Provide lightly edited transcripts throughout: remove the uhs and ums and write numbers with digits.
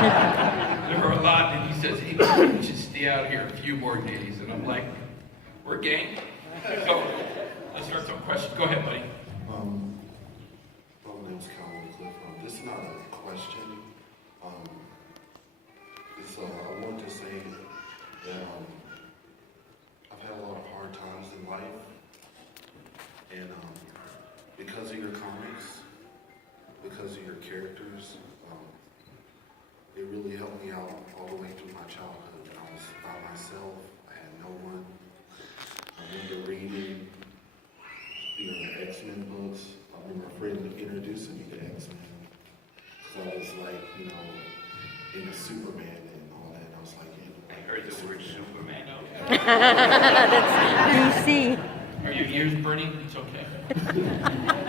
There were a lot, and he says, hey, we should stay out here a few more days. And I'm like, we're game. So let's start some questions. Go ahead, buddy. My name's Colin Cliff. This is not a question. I want to say that I've had a lot of hard times in life, and because of your comics, because of your characters, it really helped me out all the way through my childhood. I was by myself. I had no one. I remember reading the X-Men books. I remember a friend introducing me to X-Men. So I was like, into Superman and all that. I was like, I heard the word Superman. That's DC. Are your ears burning? It's okay.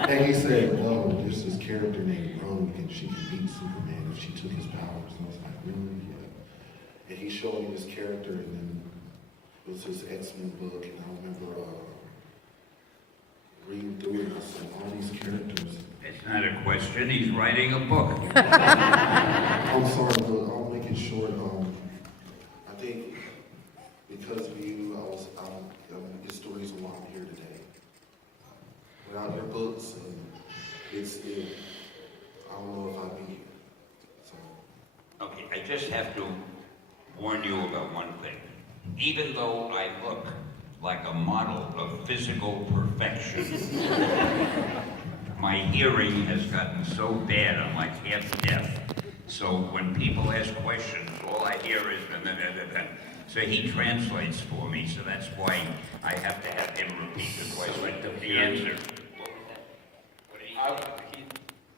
And he said, no, there's this character named Rogue, and she could beat Superman if she took his powers. And I was like, really? Yeah. And he showed me this character, and then it was his X-Men book, and I remember reading through it, and I said, all these characters. It's not a question, he's writing a book. I'm sorry, but I'll make it short. I think because of you, your story's why I'm here today. Without your books, and I don't know if I'd be here. So. Okay, I just have to warn you about one thing. Even though I look like a model of physical perfection, my hearing has gotten so bad, I'm like half deaf. So when people ask questions, all I hear is so he translates for me, so that's why I have to have him repeat the question, the answer. What did he say?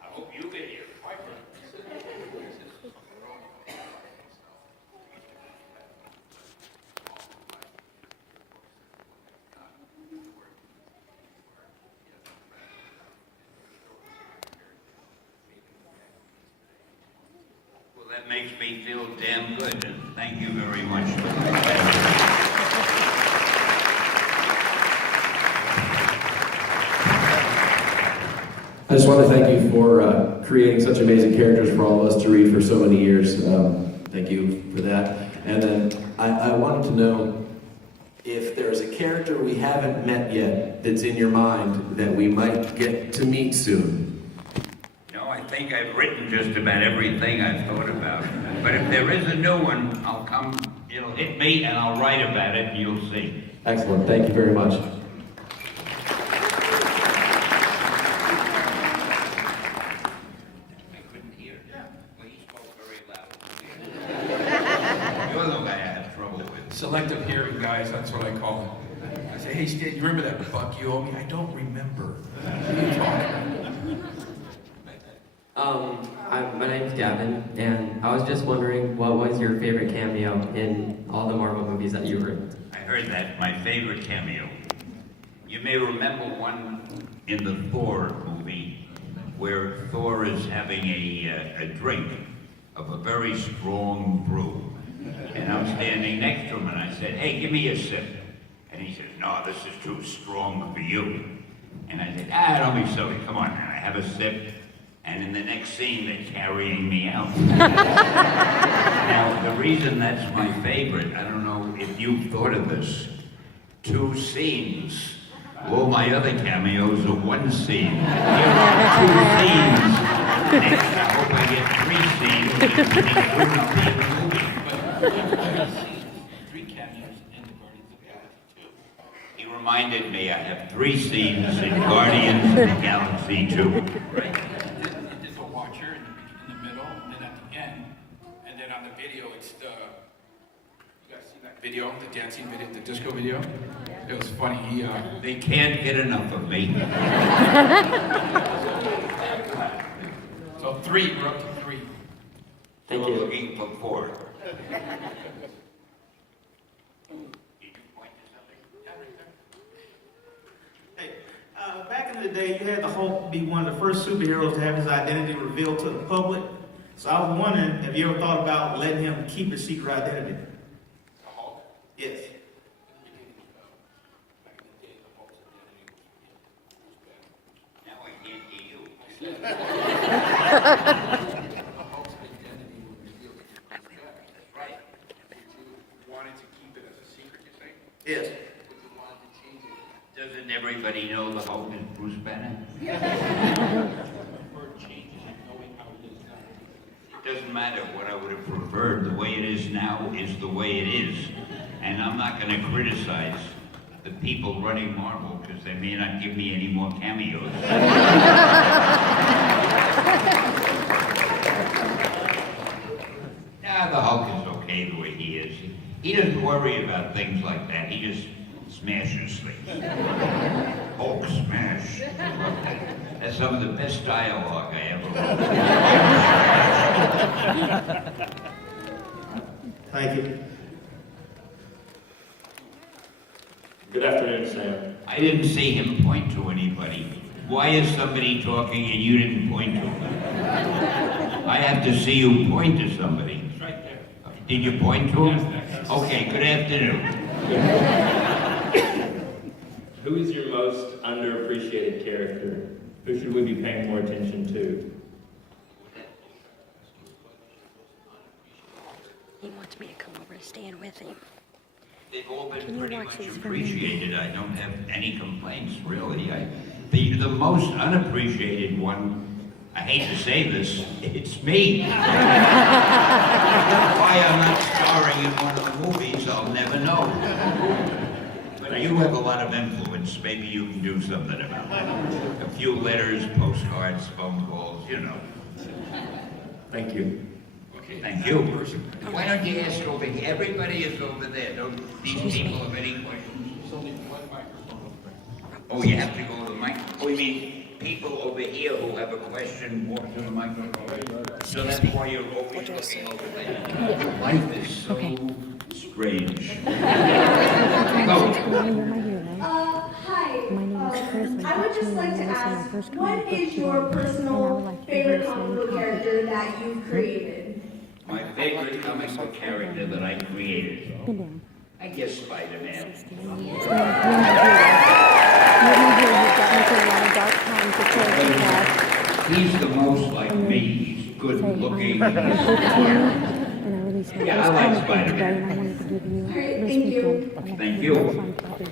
I hope you can hear. That makes me feel damn good, and thank you very much. I just want to thank you for creating such amazing characters for all of us to read for so many years. Thank you for that. And then I wanted to know if there's a character we haven't met yet that's in your mind that we might get to meet soon. I think I've written just about everything I've thought about. But if there is a new one, I'll come, it'll hit me and I'll write about it and you'll see. Excellent. Thank you very much. I couldn't hear. Well, he spoke very loud. You're the guy I have trouble with. Selective hearing, guys, that's what I call it. I say, hey, Stan, you remember that buck you owe me? I don't remember. What are you talking about? My name's Gavin, and I was just wondering, what was your favorite cameo in all the Marvel movies that you were in? I heard that, my favorite cameo. You may remember one in the Thor movie where Thor is having a drink of a very strong brew. And I'm standing next to him and I said, hey, give me a sip. And he says, no, this is too strong for you. And I said, don't be silly, come on now, I have a sip. And in the next scene, they're carrying me out. Now, the reason that's my favorite, I don't know if you've thought of this, 2 scenes. All my other cameos are 1 scene. Here are 2 scenes. Next, I hope I get 3 scenes. It wouldn't be a movie. But 3 cameos in the Guardians of the Galaxy 2. He reminded me I have 3 scenes in Guardians of the Galaxy 2. Right? Video, the dancing video, the disco video. It was funny. They can't get enough of me. So 3, we're up to 3. Thank We're you. looking for 4. Hey, back in the day, you had the Hulk be one of the first superheroes to have his identity revealed to the public. So I was wondering, have you ever thought about letting him keep his secret identity? Yes. Now I can't hear you. Yes. Doesn't everybody know the Hulk is Bruce Banner? It doesn't matter what I would have preferred. The way it is now is the way it is. And I'm not going to criticize the people running Marvel because they may not give me any more cameos. Nah, the Hulk is okay the way he is. He doesn't worry about things like that. He just smashes things. Hulk smash. That's some of the best dialogue I ever wrote. Thank you. Good afternoon, Sam. I didn't see him point to anybody. Why is somebody talking and you didn't point to him? I have to see you point to somebody. It's right there. Did you point to him? Yes, Okay, good afternoon. Who is your most underappreciated character? Who should we be paying more attention to? He wants me to come over and stand with him. They've all been Can you pretty watch much these for me? appreciated. I don't have any complaints, really. The most unappreciated one, I hate to say this, it's me. Why I'm not starring in one of the movies, I'll never know. But you have a lot of influence. Maybe you can do something about that. A few letters, postcards, phone calls, you know. Thank you. Okay. Thank you. Why don't you ask over here? Everybody is over there. Don't these people have any questions? There's only one microphone. Oh, you have to go to the mic? Oh, you mean people over here who have a question walk to the microphone? So that's why you're always looking over there. Life is so strange. Go. Hi. My name is Chris. I would just like to ask, what is your personal favorite comic book character that you've created? My favorite comic book character that I created, Been down. I guess Spider-Man. He's the most like me. He's good looking. And I released my Yeah, I first like comic book today, Spider-Man. and I wanted to give you Alright, this thank you. weekend. Thank you. Signed copy.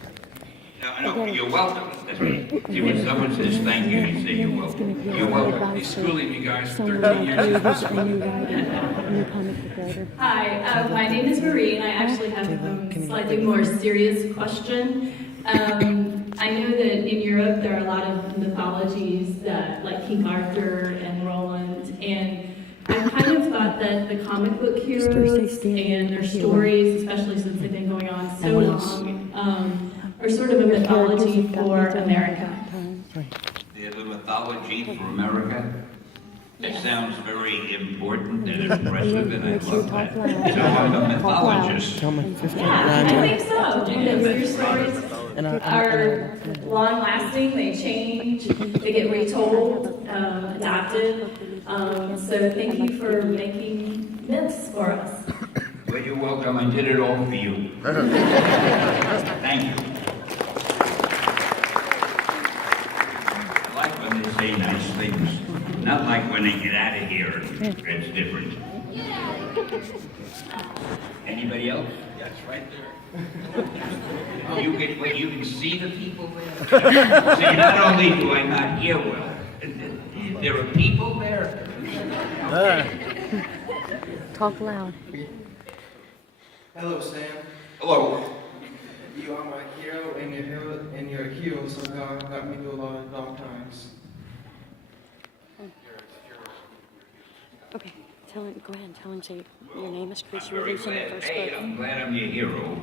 No, you're welcome. That's right. See, when someone says thank you, you say you're welcome. You're welcome. He's schooling me guys for Someone 13 like years. you who's a new writer, a new comic book writer. Hi, my name is Marie, and I actually have a slightly more serious question. I know that in Europe there are a lot of mythologies that, like King Arthur and Roland, and I kind of thought that the comic book heroes and their stories, especially since they've been going on so long, are sort of a mythology for America. They're the mythology for America. That sounds very important and impressive, and I love that. So I'm a mythologist. Yeah, I think so, because your stories are long-lasting, they change, they get retold, adapted. So thank you for making myths for us. Well, you're welcome. I did it all for you. Thank you. I like when they say nice things. Not like when they get out of here. It's different. Anybody else? Yes, right there. You can see the people there. See, not only do I not hear well, there are people there. Talk loud. Hello, Sam. Hello. You are my hero, and you're a hero, so God got me through a lot of dark times. Okay, tell him, go ahead and tell him, say, your name is Chris, I'm you're very releasing the glad. first A, book. I'm glad I'm your hero.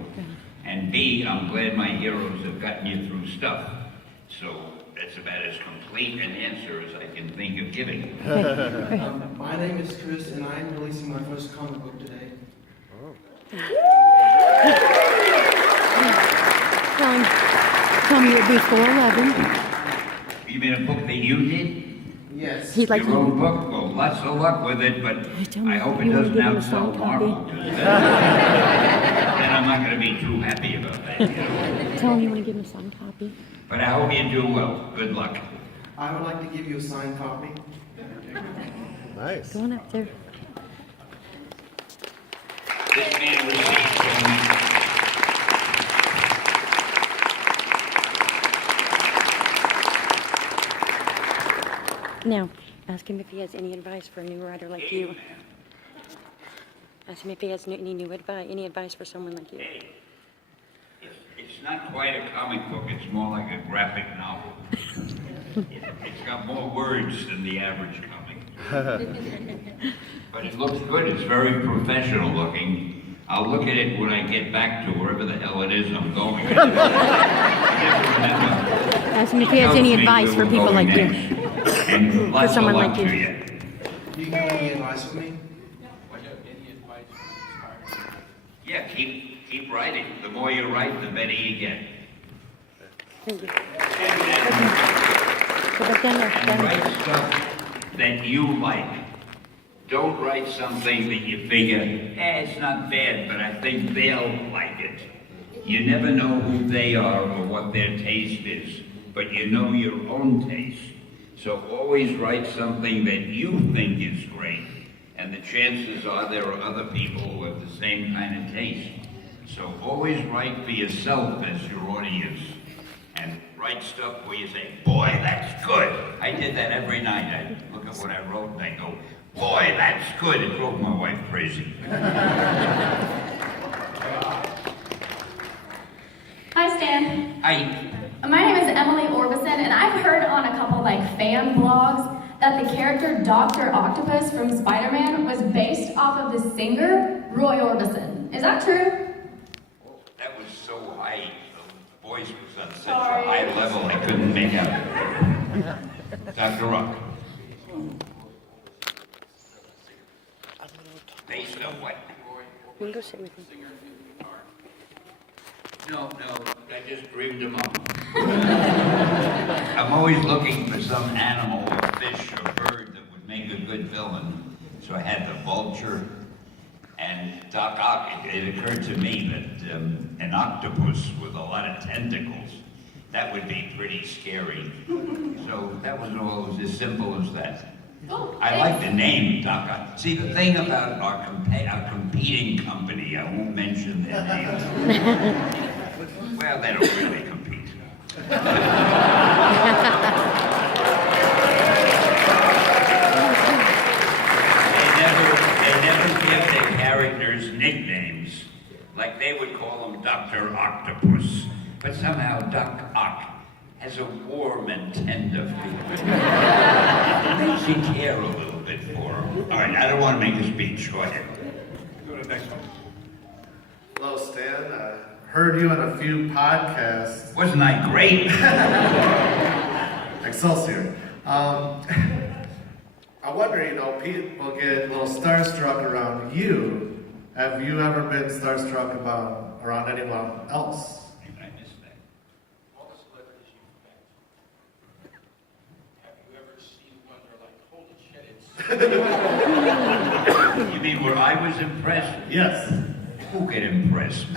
And B, I'm glad my heroes have gotten you through stuff. So that's about as complete an answer as I can think of giving. My name is Chris, and I am releasing my first comic book today. Tell me it'd be 411. You mean a book that you did? Yes. He'd like Your own you. book? Well, lots of luck with it, but tell me, I hope it you wanna doesn't give him a outsell signed Marvel. copy? 'Cause then I'm not going to be too happy about that, you know. Tell him you want to give him a signed copy. But I hope you do well. Good luck. I would like to give you a signed copy. Go on up there. This man received from Now, ask him if he has any advice for a new writer like you. Ask him if he has any advice for someone like you. Hey, it's not quite a comic book, it's more like a graphic novel. It's got more words than the average comic. But it looks good, it's very professional looking. I'll look at it when I get back to wherever the hell it is I'm going. Ask him if he has any advice for people like you. And For lots of someone luck like you. to you. Do you have any advice for me? Yeah, keep writing. The more you write, the better you get. Thank you. And write stuff that you like. Don't write something that you figure, it's not bad, but I think they'll like it. You never know who they are or what their taste is, but you know your own taste. So always write something that you think is great, and the chances are there are other people who have the same kind of taste. So always write for yourself as your audience, and write stuff where you say, boy, that's good. I did that every night. I look at what I wrote and I go, boy, that's good. It drove my wife crazy. Hi, Stan. Hi. My name is Emily Orbison, and I've heard on a couple fan blogs that the character Dr. Octopus from Spider-Man was based off of the singer Roy Orbison. Is that true? That was so high. The voice was on such a high level I couldn't make out. Dr. Rock. Based on what? You can go sit with him. No, I just dreamed them up. I'm always looking for some animal or fish or bird that would make a good villain. So I had the vulture and Doc Ock. It occurred to me that an octopus with a lot of tentacles, that would be pretty scary. So that was all as simple as that. Oh, I like the name, Doc Ock. See, the thing about our competing company, I won't mention their names. Well, they don't really compete. They never give their characters nicknames. Like they would call him Dr. Octopus. But somehow Doc Ock has a warm and tender feeling. It makes you care a little bit for him. All right, I don't want to make a speech. Go ahead. Go to the next one. Hello, Stan. Heard you in a few podcasts. Wasn't I great? Excelsior. I wonder, people get a little starstruck around you. Have you ever been starstruck around anyone else? I missed that. All the celebrities you've met, have you ever seen one they're like, holy shit, it's... You mean where I was impressed? Yes. Who could impress me?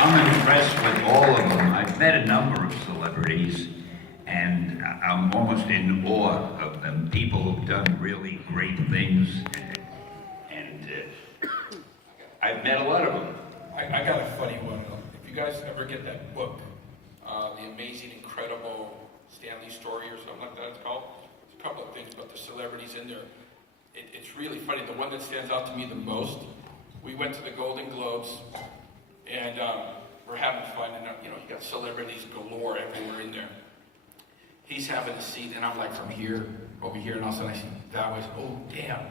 I'm impressed with all of them. I've met a number of celebrities, and I'm almost in awe of them. People who've done really great things, and I've met a lot of them. I got a funny one. If you guys ever get that book, The Amazing, Incredible Stanley Story or something like that it's called, there's a couple of things about the celebrities in there. It's really funny. The one that stands out to me the most, we went to the Golden Globes, and we're having fun, and you got celebrities galore everywhere in there. He's having a seat, and I'm like from here, over here, and all of a sudden I see that way. Oh, damn.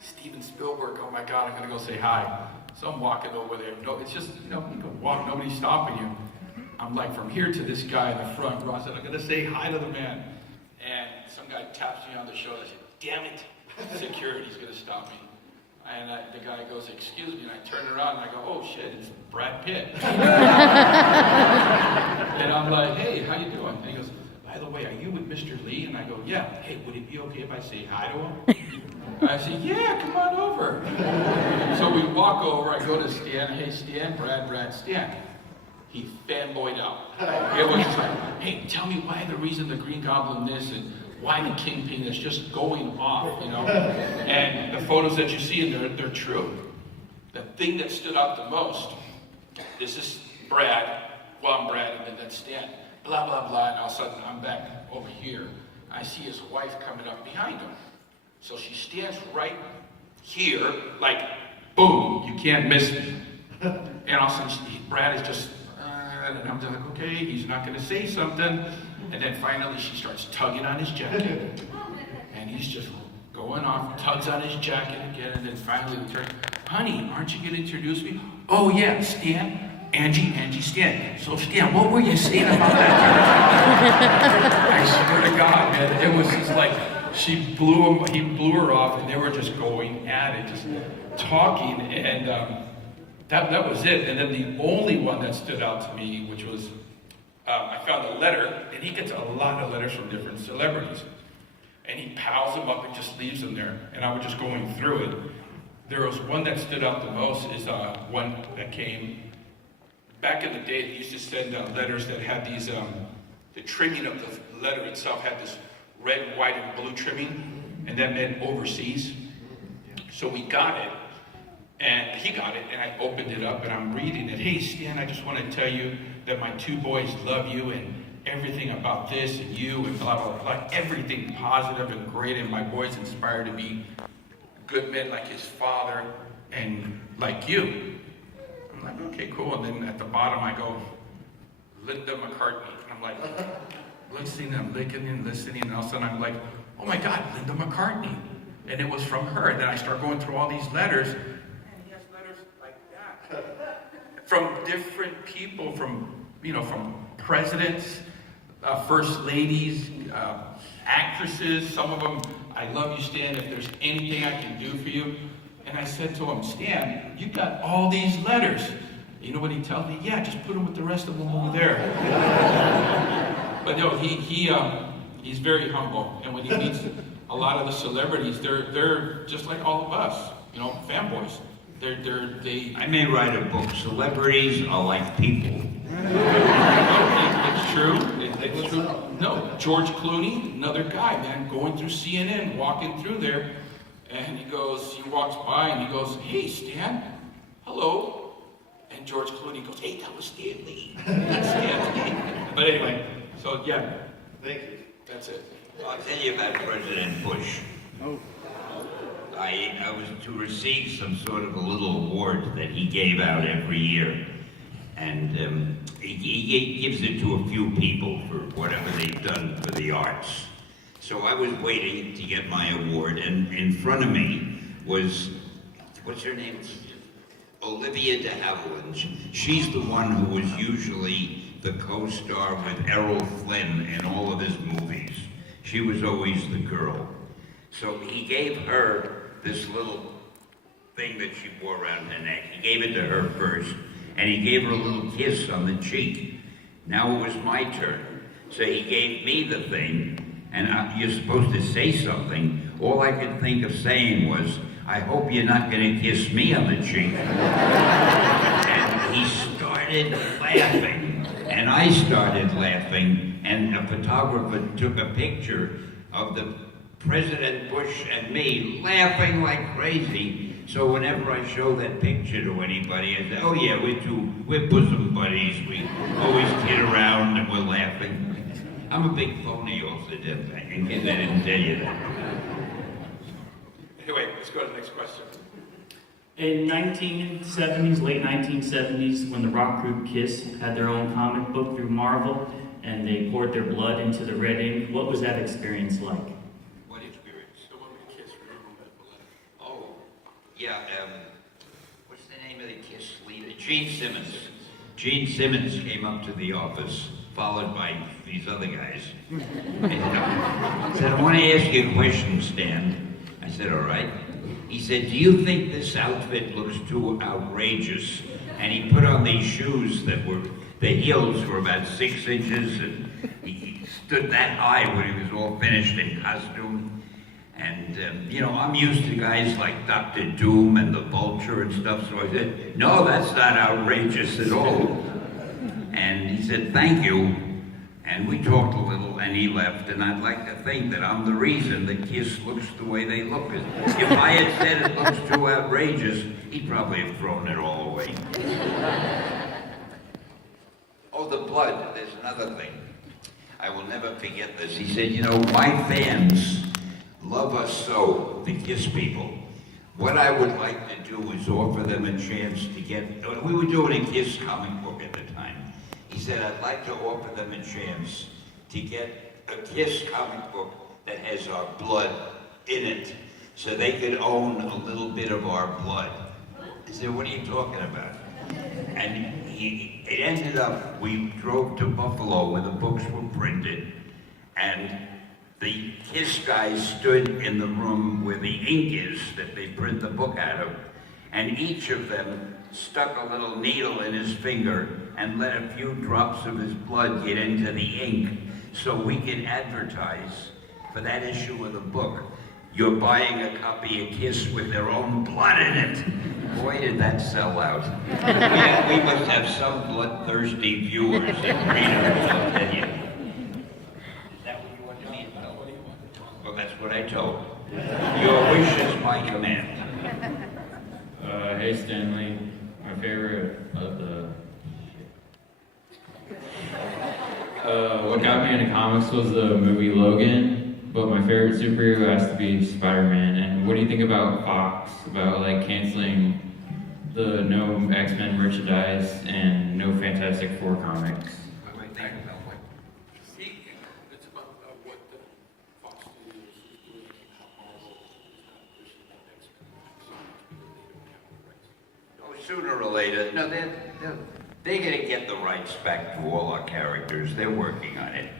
Steven Spielberg, oh my God, I'm going to go say hi. So I'm walking over there. No, it's just, you can walk, nobody's stopping you. I'm like from here to this guy in the front row. I said, I'm going to say hi to the man. And some guy taps me on the shoulder. I said, damn it. Security's gonna stop me. And the guy goes, excuse me, and I turn around and I go, oh shit, it's Brad Pitt. And I'm like, hey, how you doing? And he goes, by the way, are you with Mr. Lee? And I go, yeah. Hey, would it be okay if I say hi to him? And I say, yeah, come on over. So we walk over, I go to Stan, hey Stan, Brad, Stan. He fanboyed out. It was just like, hey, tell me why the reason the Green Goblin this and why the Kingpin is just going off, And the photos that you see in there, they're true. The thing that stood out the most, this is Brad, well, I'm Brad, and then that's Stan. blah, blah, blah, and all of a sudden I'm back over here. I see his wife coming up behind him. So she stands right here, like, boom, you can't miss me. And all of a sudden, Brad is just, and I'm just like, okay, he's not gonna say something. And then finally she starts tugging on his jacket. And he's just going off, tugs on his jacket again, and then finally we turn, honey, aren't you gonna introduce me? Oh yeah, Stan. Angie, Stan. So Stan, what were you saying about that? I swear to God, man, it was just like, he blew her off, and they were just going at it, just talking, and that was it. And then the only one that stood out to me, which was, I found a letter, and he gets a lot of letters from different celebrities, and he piles them up and just leaves them there, and I was just going through it. There was one that stood out the most, is one that came, back in the day, they used to send letters that had these, the trimming of the letter itself had this red, white, and blue trimming, and that meant overseas. So we got it, and he got it, and I opened it up, and I'm reading it. Hey, Stan, I just want to tell you that my 2 boys love you, and everything about this, and you, and blah, blah, blah, everything positive and great, and my boys inspired to be good men like his father, and like you. I'm like, okay, cool. And then at the bottom I go, Linda McCartney. And I'm like, listening, I'm licking and listening, and all of a sudden I'm like, oh my God, Linda McCartney. And it was from her. And then I start going through all these letters, and he has letters like that. From different people, from presidents, first ladies, actresses, some of them, I love you, Stan, if there's anything I can do for you. And I said to him, Stan, you got all these letters. You know what he tells me? Yeah, just put them with the rest of them over there. But no, he's very humble. And when he meets a lot of the celebrities, they're just like all of us, fanboys. I may write a book. Celebrities are like people. It's true. It's true. No, George Clooney, another guy, man, going through CNN, walking through there. And he walks by and he goes, hey, Stan, hello. And George Clooney goes, hey, that was Stan Lee. Stan Lee. But anyway, so yeah. Thank you. That's it. I'll tell you about President Bush. I was to receive some sort of a little award that he gave out every year. And he gives it to a few people for whatever they've done for the arts. So I was waiting to get my award, and in front of me was, what's her name? Olivia de Havilland. She's the one who was usually the co-star with Errol Flynn in all of his movies. She was always the girl. So he gave her this little thing that she wore around her neck. He gave it to her first, and he gave her a little kiss on the cheek. Now it was my turn. So he gave me the thing, and you're supposed to say something. All I could think of saying was, I hope you're not going to kiss me on the cheek. And he started laughing, and I started laughing, and a photographer took a picture of the President Bush and me laughing like crazy. So whenever I show that picture to anybody, I say, oh yeah, we're bosom buddies. We always kid around and we're laughing. I'm a big phony also, in case I didn't tell you that. Anyway, let's go to the next question. In 1970s, late 1970s, when the rock group Kiss had their own comic book through Marvel, and they poured their blood into the red ink, what was that experience like? What experience? The one with Kiss, oh, yeah, what's the name of the Kiss leader? Gene Simmons. Gene Simmons came up to the office, followed by these other guys. And said, I want to ask you a question, Stan. I said, all right. He said, do you think this outfit looks too outrageous? And he put on these shoes that were, the heels were about 6 inches, and he stood that high when he was all finished in costume. And, I'm used to guys like Dr. Doom and the Vulture and stuff, so I said, no, that's not outrageous at all. And he said, thank you. And we talked a little, and he left, and I'd like to think that I'm the reason that Kiss looks the way they look. If I had said it looks too outrageous, he'd probably have thrown it all away. Oh, the blood, there's another thing. I will never forget this. He said, you know, my fans love us so, the KISS people. What I would like to do is offer them a chance to get, we were doing a KISS comic book at the time. He said, I'd like to offer them a chance to get a KISS comic book that has our blood in it, so they could own a little bit of our blood. I said, what are you talking about? And it ended up, we drove to Buffalo where the books were printed, and the KISS guys stood in the room where the ink is that they print the book out of, and each of them stuck a little needle in his finger and let a few drops of his blood get into the ink so we could advertise for that issue of the book. You're buying a copy of KISS with their own blood in it. Boy, did that sell out. We must have some bloodthirsty viewers in readers, I'll tell you. Is that what you want to me to tell? Well, that's what I told him. Your wish is my command. Hey Stanley, my favorite of the... what got me into comics was the movie Logan, but my favorite superhero has to be Spider-Man. And what do you think about Fox, about like canceling the no X-Men merchandise and no Fantastic Four comics? It's about what the Fox Studios is doing and how Marvel is not pushing the X-Men. Oh, sooner or later, no, they're going to get the rights back to all our characters. They're working on it.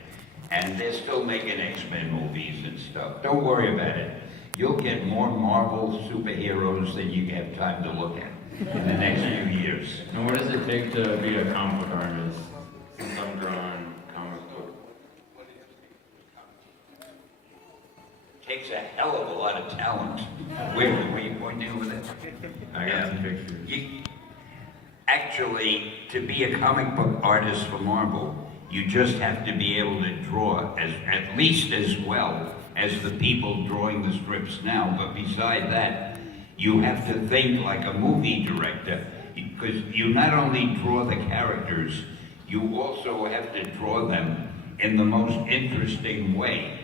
And they're still making X-Men movies and stuff. Don't worry about it. You'll get more Marvel superheroes than you have time to look at in the next few years. And what does it take to be a comic book artist? Some drawn comic book. Takes a hell of a lot of talent. Where you pointing over there? I got some pictures. Actually, to be a comic book artist for Marvel, you just have to be able to draw at least as well as the people drawing the strips now. But beside that, you have to think like a movie director, because you not only draw the characters, you also have to draw them in the most interesting way.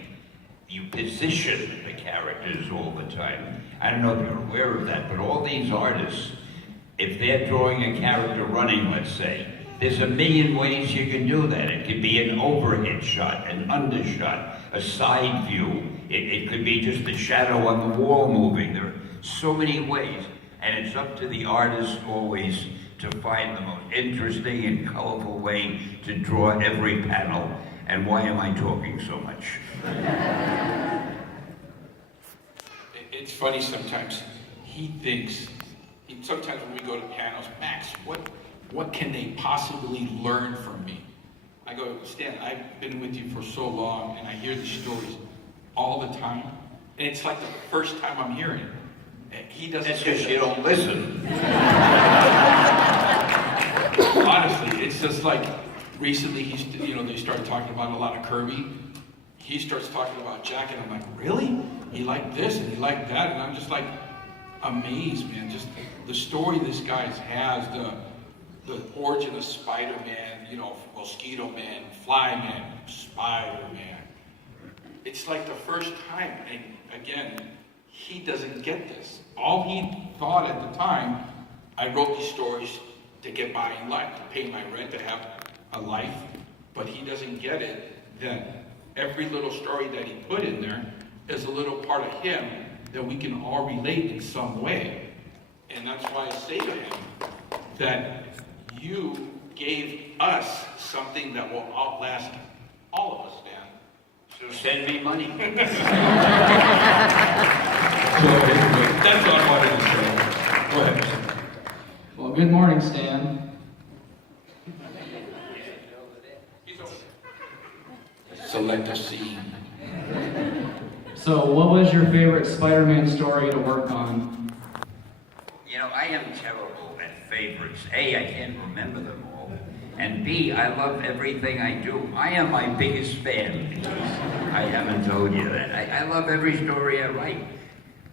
You position the characters all the time. I don't know if you're aware of that, but all these artists, if they're drawing a character running, let's say, there's a million ways you can do that. It could be an overhead shot, an undershot, a side view. It could be just a shadow on the wall moving. There are so many ways, and it's up to the artist always to find the most interesting and colorful way to draw every panel. And why am I talking so much? It's funny sometimes. He thinks, sometimes when we go to panels, Max, what can they possibly learn from me? I go, Stan, I've been with you for so long, and I hear these stories all the time, and it's like the first time I'm hearing it. And he doesn't. That's because you don't listen. Honestly, it's just like recently they started talking about a lot of Kirby. He starts talking about Jack, and I'm like, really? He liked this and he liked that, and I'm just like amazed, man. Just the story this guy has, the origin of Spider-Man, Mosquito Man, Flyman, Spider-Man. It's like the first time, and again, he doesn't get this. All he thought at the time, I wrote these stories to get by in life, to pay my rent, to have a life, but he doesn't get it that every little story that he put in there is a little part of him that we can all relate in some way. And that's why I say to him that you gave us something that will outlast all of us, Dan. So send me money. That's all I wanted to say. Go ahead. Well, good morning, Stan. Select a scene. So, what was your favorite Spider-Man story to work on? I am terrible at favorites. A, I can't remember them all. And B, I love everything I do. I am my biggest fan, because I haven't told you that. I love every story I write.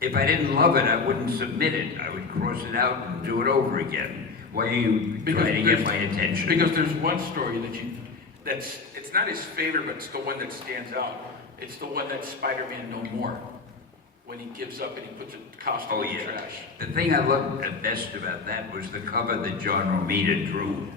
If I didn't love it, I wouldn't submit it. I would cross it out and do it over again. Why are you trying to get my attention? Because there's one story it's not his favorite, but it's the one that stands out. It's the one that's Spider-Man No More. When he gives up and he puts a costume in the trash. The thing I loved best about that was the cover that John Romita drew,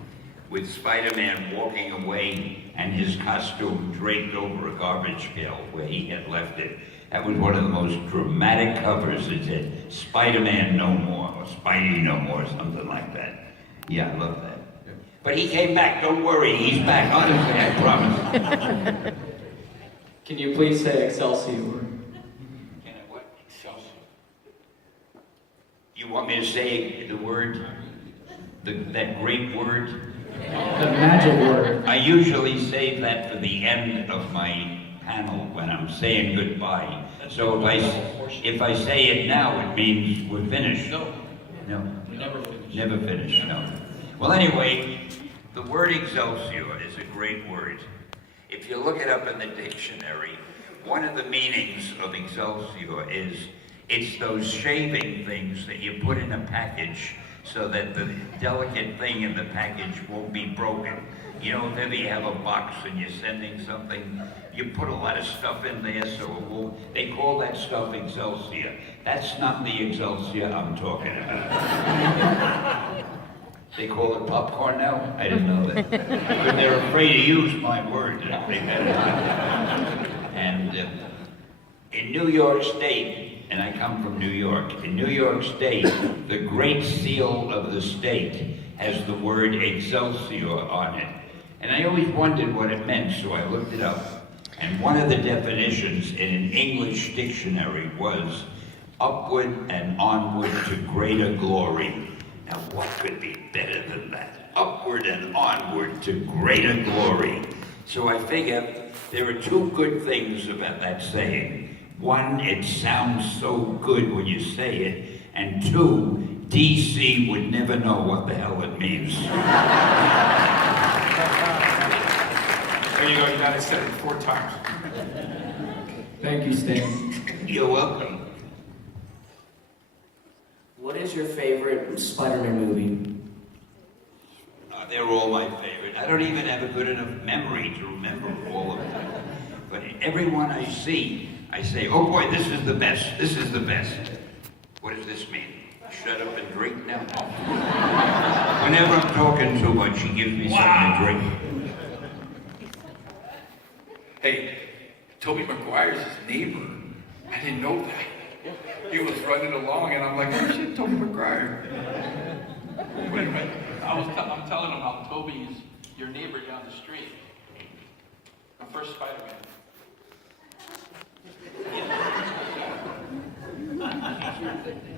with Spider-Man walking away and his costume draped over a garbage pail where he had left it. That was one of the most dramatic covers. It said, Spider-Man No More, or Spidey No More, something like that. Yeah, I love that. But he came back, don't worry, he's back, honestly, I promise. Can you please say Excelsior? Can I what? Excelsior. You want me to say the word, that great word? The magic word. I usually save that for the end of my panel when I'm saying goodbye. So if I say it now, it means we're finished. No. No. Never finished. Never finished, no. Well, anyway, the word Excelsior is a great word. If you look it up in the dictionary, one of the meanings of Excelsior is it's those shaving things that you put in a package so that the delicate thing in the package won't be broken. You know, if ever you have a box and you're sending something, you put a lot of stuff in there so it won't, they call that stuff Excelsior. That's not the Excelsior I'm talking about. They call it popcorn now? I didn't know that. But they're afraid to use my word. And in New York State, and I come from New York, in New York State, the Great Seal of the state has the word Excelsior on it. And I always wondered what it meant, so I looked it up. And one of the definitions in an English dictionary was upward and onward to greater glory. Now, what could be better than that? Upward and onward to greater glory. So I figure there are two good things about that saying. One, it sounds so good when you say it. And two, DC would never know what the hell it means. There you go, you got it said it 4 times. Thank you, Stan. You're welcome. What is your favorite Spider-Man movie? They're all my favorite. I don't even have a good enough memory to remember all of them. But every one I see, I say, oh boy, this is the best. This is the best. What does this mean? Shut up and drink now? Whenever I'm talking too much, she gives me something to drink. Hey, Tobey Maguire's his neighbor. I didn't know that. He was running along, and I'm like, oh shit, Tobey Maguire. Wait a minute. I'm telling him how Tobey is your neighbor down the street. The first Spider-Man.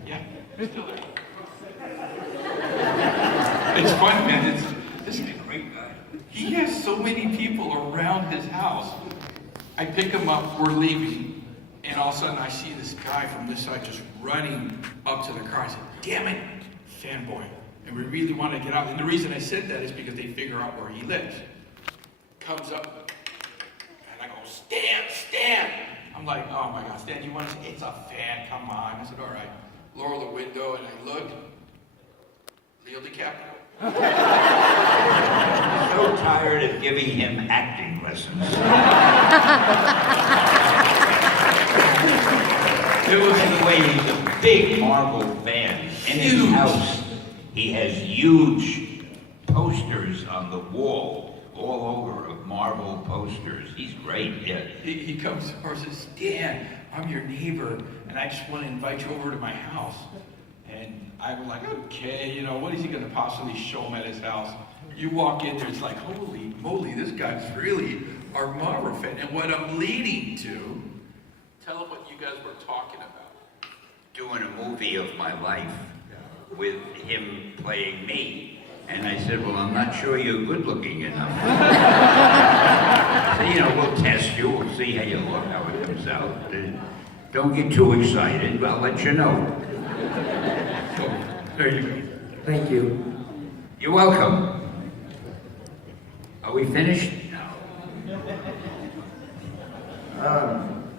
Yeah, he's still there. It's fun, man. This is a great guy. He has so many people around his house. I pick him up, we're leaving, and all of a sudden I see this guy from this side just running up to the car. I said, damn it, fanboy. And we really want to get out. And the reason I said that is because they figure out where he lives. Comes up, and I go, Stan! I'm like, oh my God, Stan, you want to, it's a fan, come on. I said, all right. Lower the window, and I look, Leo DiCaprio. So tired of giving him acting lessons. It was the way he's a big Marvel fan. In his house, he has huge posters on the wall, all over of Marvel posters. He's great, yeah. He comes over and says, Stan, I'm your neighbor, and I just want to invite you over to my house. And I was like, okay, you know, what is he going to possibly show him at his house? You walk in there, it's like, holy moly, this guy's really our Marvel fan. And what I'm leading to, tell him what you guys were talking about. Doing a movie of my life with him playing me. And I said, well, I'm not sure you're good looking enough. So, you know, we'll test you, we'll see how you look, how it comes out. Don't get too excited, I'll let you know. There you go. Thank you. You're welcome. Are we finished?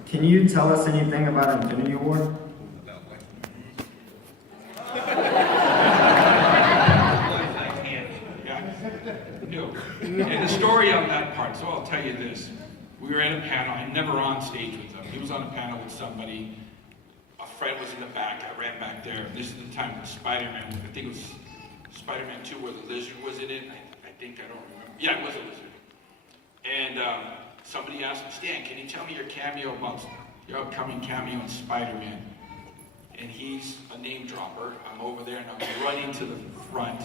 Can you tell us anything about Infinity War? No. And the story on that part, tell you this. We were at a panel, I'm never on stage with him. He was on a panel with somebody. A friend was in the back, I ran back there. This is the time when Spider-Man, I think it was Spider-Man 2 where the lizard was in it. I think, I don't remember. Yeah, it was a lizard. And somebody asked him, Stan, can you tell me your cameo about your upcoming cameo in Spider-Man? And he's a name dropper. I'm over there and I'm running to the front.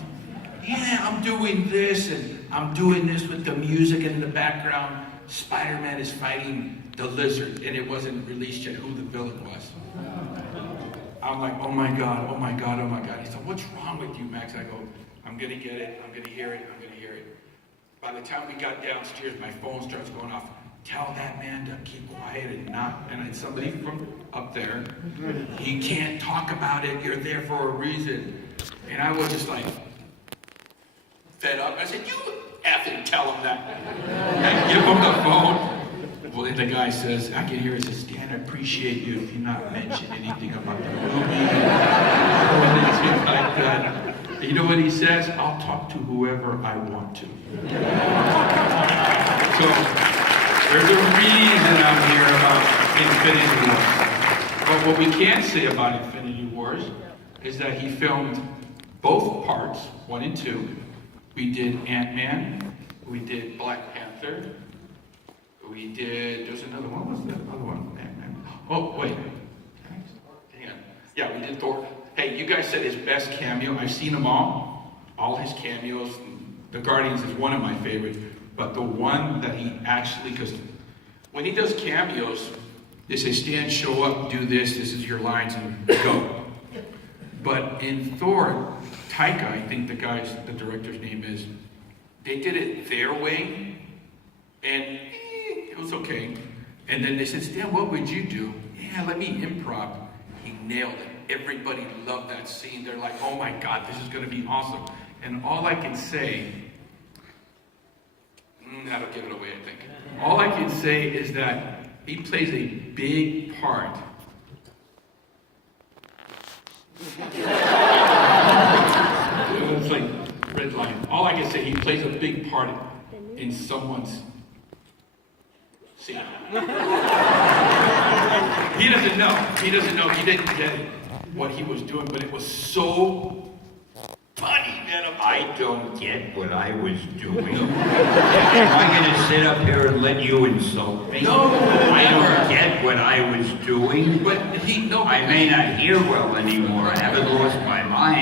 Yeah, I'm doing this and I'm doing this with the music in the background. Spider-Man is fighting the lizard, and it wasn't released yet who the villain was. I'm like, oh my God, oh my God, oh my God. He said, what's wrong with you, Max? I go, I'm gonna get it, I'm gonna hear it, I'm gonna hear it. By the time we got downstairs, my phone starts going off. Tell that man to keep quiet and not, and it's somebody from up there. He can't talk about it, you're there for a reason. And I was just like, fed up. I said, you effing tell him that. I give him the phone. Well, then the guy says, I can hear it says, Stan, I appreciate you if you not mention anything about the movie. And things like that. You know what he says? I'll talk to whoever I want to. So, there's a reason I'm here about Infinity Wars. But what we can say about Infinity Wars is that he filmed both parts, 1 and 2. We did Ant-Man, we did Black Panther, we did, there's another one, what's that other one? Ant-Man. Oh, wait. Hang on. Yeah, we did Thor. Hey, you guys said his best cameo. I've seen them all his cameos. The Guardians is one of my favorites, but the one that he actually, because when he does cameos, they say, Stan, show up, do this is your lines, and go. But in Thor, Taika, I think the director's name is, they did it their way, and it was okay. And then they said, Stan, what would you do? Yeah, let me improv. He nailed it. Everybody loved that scene. They're like, oh my God, this is gonna be awesome. And all I can say, that'll give it away, I think. All I can say is that he plays a big part. It's like red line. All I can say, he plays a big part in someone's scene. He doesn't know. He doesn't know. He didn't get it, what he was doing, but it was so funny, man. I don't get what I was doing. Am I going to sit up here and let you insult me? No, I don't get what I was doing. But he, no. I may not hear well anymore. I haven't lost my mind.